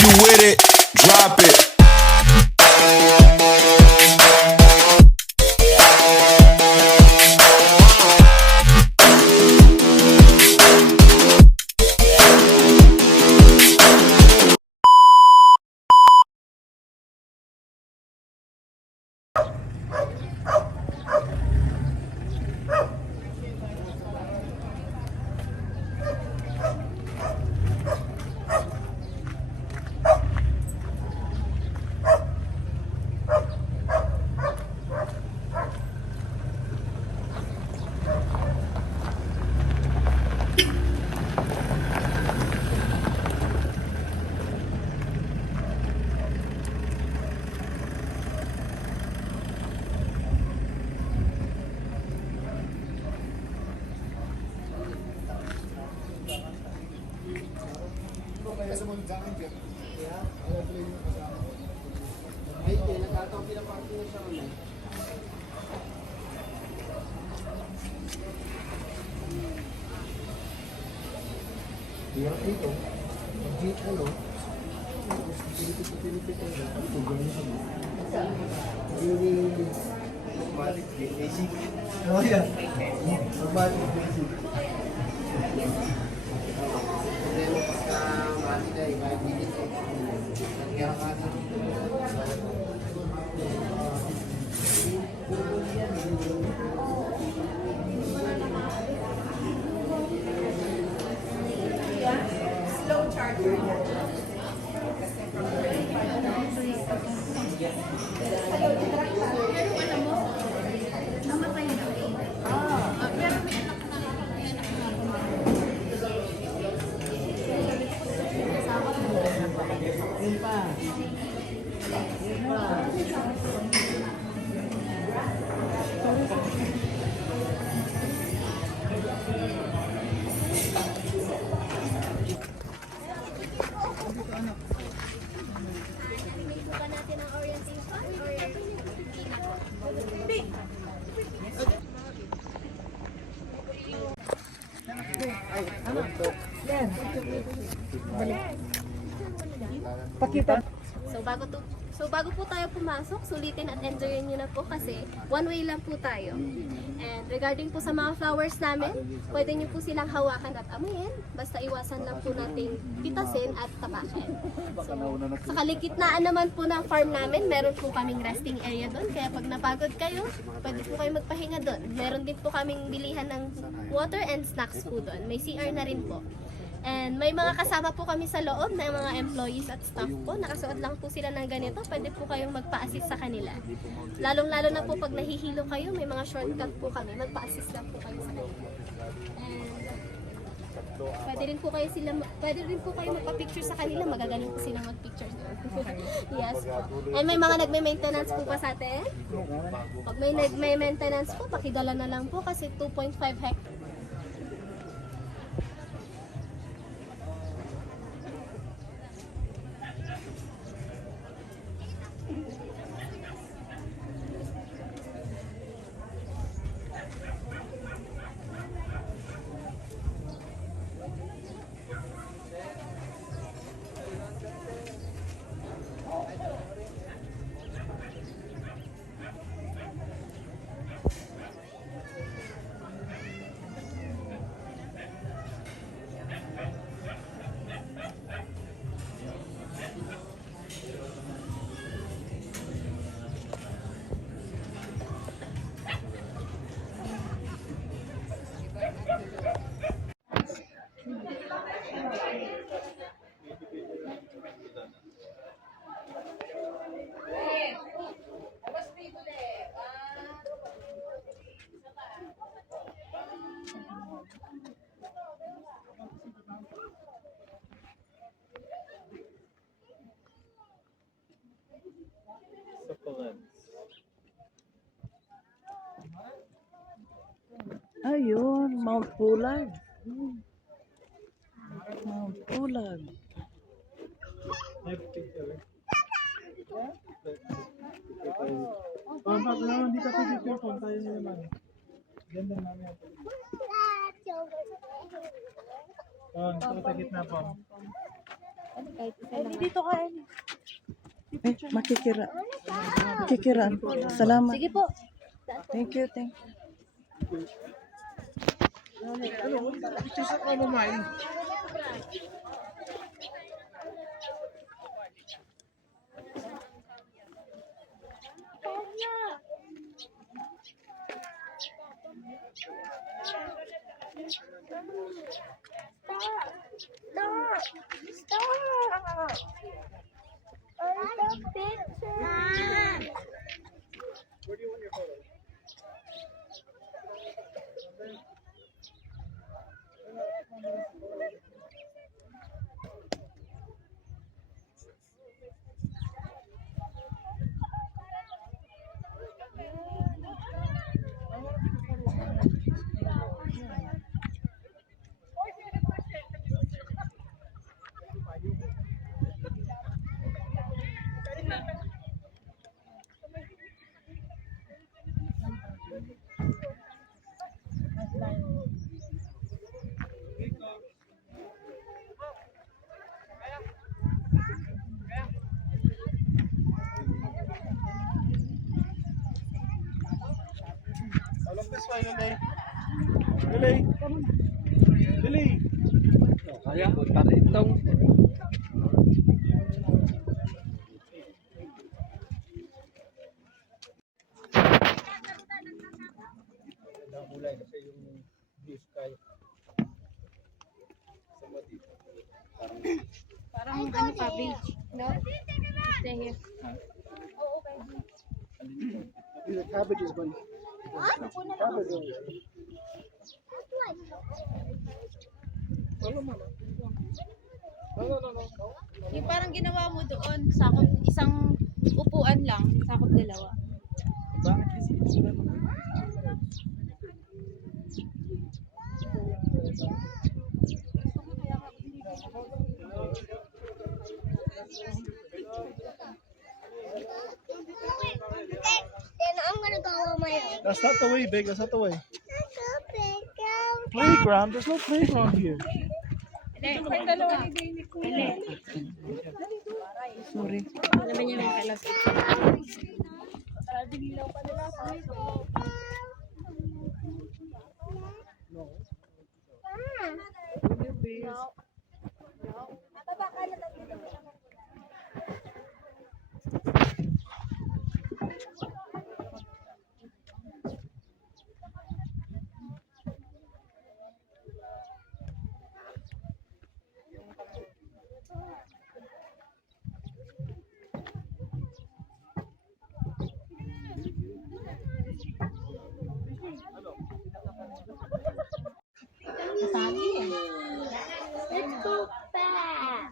you with it, drop it. Pakita. So bago po tayo pumasok, sulitin at enjoyin nyo na po kasi one way lang po tayo. And regarding po sa mga flowers namin, pwede nyo po silang hawakan at amuyin. Basta iwasan lang po nating pitasin at tapakin. So, sa kaligitnaan naman po ng farm namin, meron po kaming resting area doon. Kaya pag napagod kayo, pwede po kayo magpahinga doon. Meron din po kaming bilihan ng water and snacks po doon. May CR na rin po. And may mga kasama po kami sa loob na mga employees at staff po. Nakasuot lang po sila ng ganito. Pwede po kayong magpa-assist sa kanila. Lalong-lalo na po pag nahihilo kayo, may mga shortcut po kami. Magpa-assist lang po kayo sa kanila. And pwede rin po kayo magpa-picture sa kanila. Magagaling po silang mag-picture. Yes po. And may mga nagme-maintenance po pa sa atin. Pag may nagme-maintenance po, pakidala na lang po kasi 2.5 hectares. Ayun, Mount Pulag. Mount Pulag. Hindi ka pipicture kung tayo nyo naman. Ganda namin. Sa gitna po. Kahit isa Ay, lang. dito ka, Ellie. Makikira. Kikiraan. Salamat. Sige po. Thank you, thank you. Picture sa kamamain. Along this way, Lily. Lily. Lily. Kaya pa rin itong Kulay kasi yung blue sky. Sama dito. Parang ano pa, beach. No? Stay here. The cabbage is going. Cabbage is Yung parang ginawa mo doon, sakop isang upuan lang, sakop dalawa. Bakit kasi sila mo? That's not the way, Big. That's not the way. Playground? There's no playground here. Sorry. Naman yung mga kalas. Let's go back.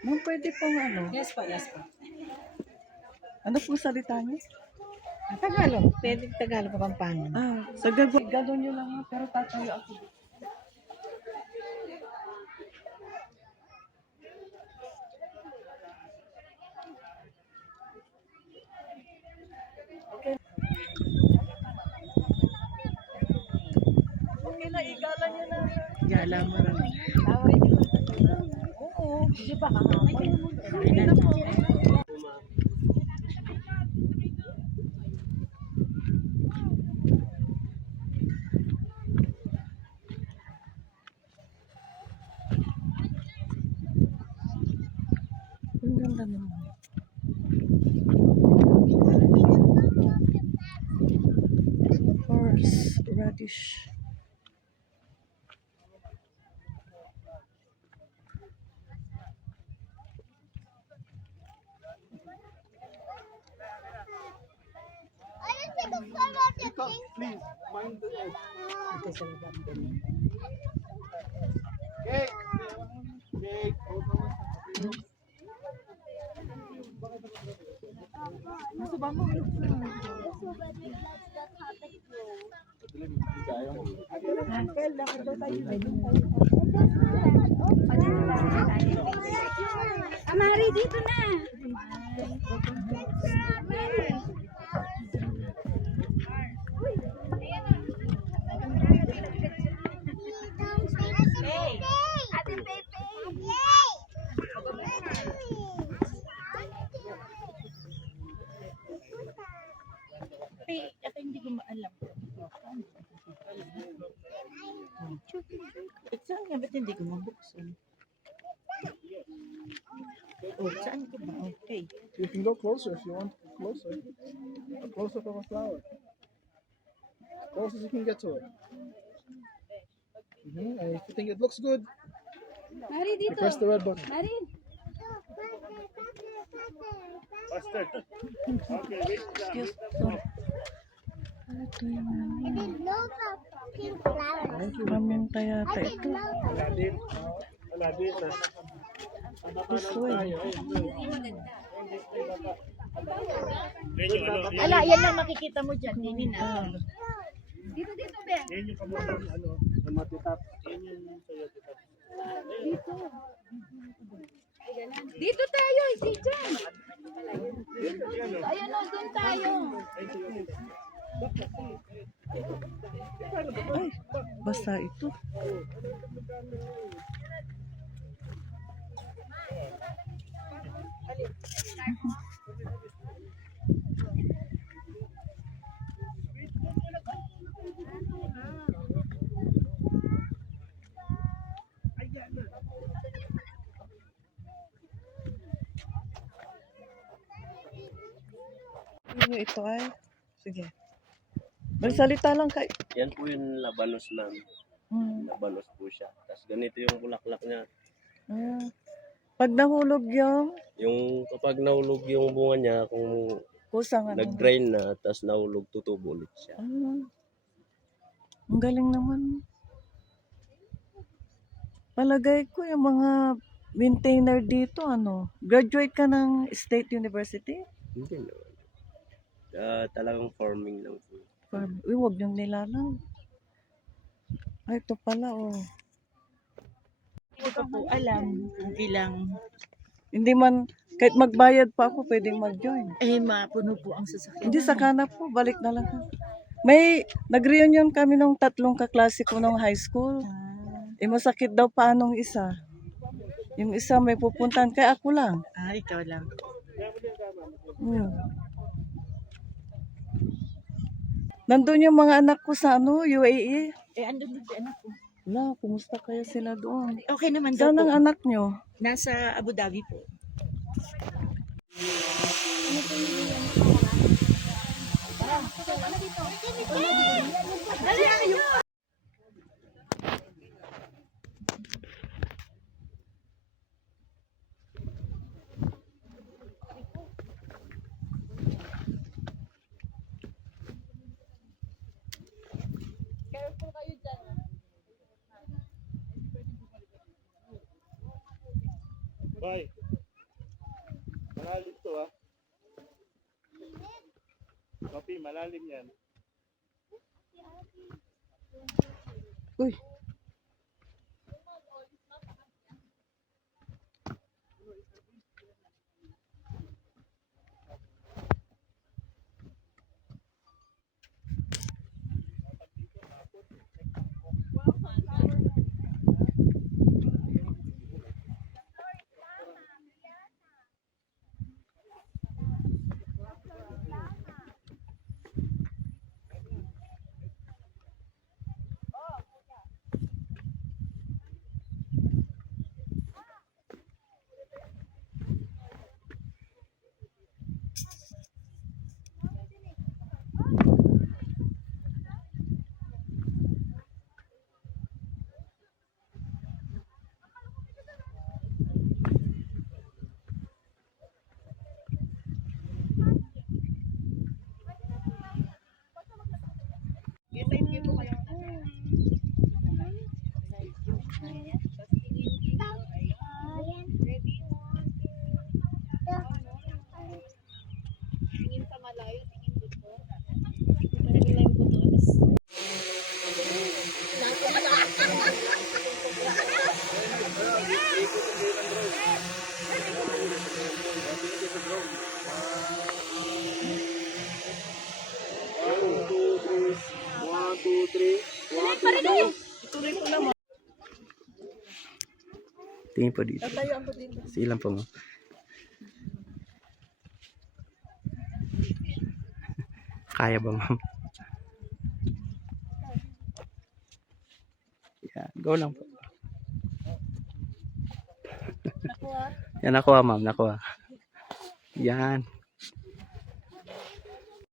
Ma'am, pwede pong ano? Yes pa, yes pa. Ano pong salita niyo? Tagalog, pwede Tagalog pa paano. Sa gagawin niyo lang, ma'am, pero tatayo ako. Okay na, igalan niyo na. Gala mo rin. Oo, di ba kahapon? Ang ganda naman. Horse radish. Please, mind the edge. Cake! Cake! Amari, dito na! Saan nga ba't hindi ko mabuksan? Oh, saan ko ba? Okay. You can go closer if you want. Closer. Closer from a flower. Close as you can get to it. And if you think it looks good, Mari you dito. press the red button. Mari. Excuse me. Ito yung Thank you. paminta yata ito. This way. Ala, yan lang makikita mo dyan. Hindi na. Dito, be. Dito tayo, si Jan. Ayan o, doon tayo. Ay, basta ito. Ito ay. Sige. Magsalita lang kayo. Yan po yung labanos namin. Labanos po siya. Tapos ganito yung bulaklak niya. Pag nahulog Yung kapag nahulog yung bunga niya, kung kusang nag-drain na, tapos nahulog, tutubo ulit siya. Ang galing naman. Palagay ko yung mga maintainer dito, graduate ka ng State University? Hindi naman. Talagang farming lang po. Huwag niyong nilalang. Ay, ito pala, Hindi ko po alam kung ilang Hindi man, kahit magbayad pa ako, pwedeng mag-join. mapuno po ang sasakyan. Hindi, saka na po, balik na lang. May, nag-reunion kami nung 3 kaklase ko nung high school. Masakit daw pa anong isa. Yung isa may pupuntahan, kaya ako lang. Ikaw lang. Nandun yung mga anak ko sa UAE. Andun din si anak ko. Wala, kumusta kaya sila doon? Okay naman daw Saan po. ang anak nyo? Nasa Abu Dhabi po. Bye. Malalim to Kopi, malalim yan. Uy. Tingin po dito. Silang po mo. Kaya ba, ma'am? Go lang po. Yan, nakuha ma'am, nakuha. Yan.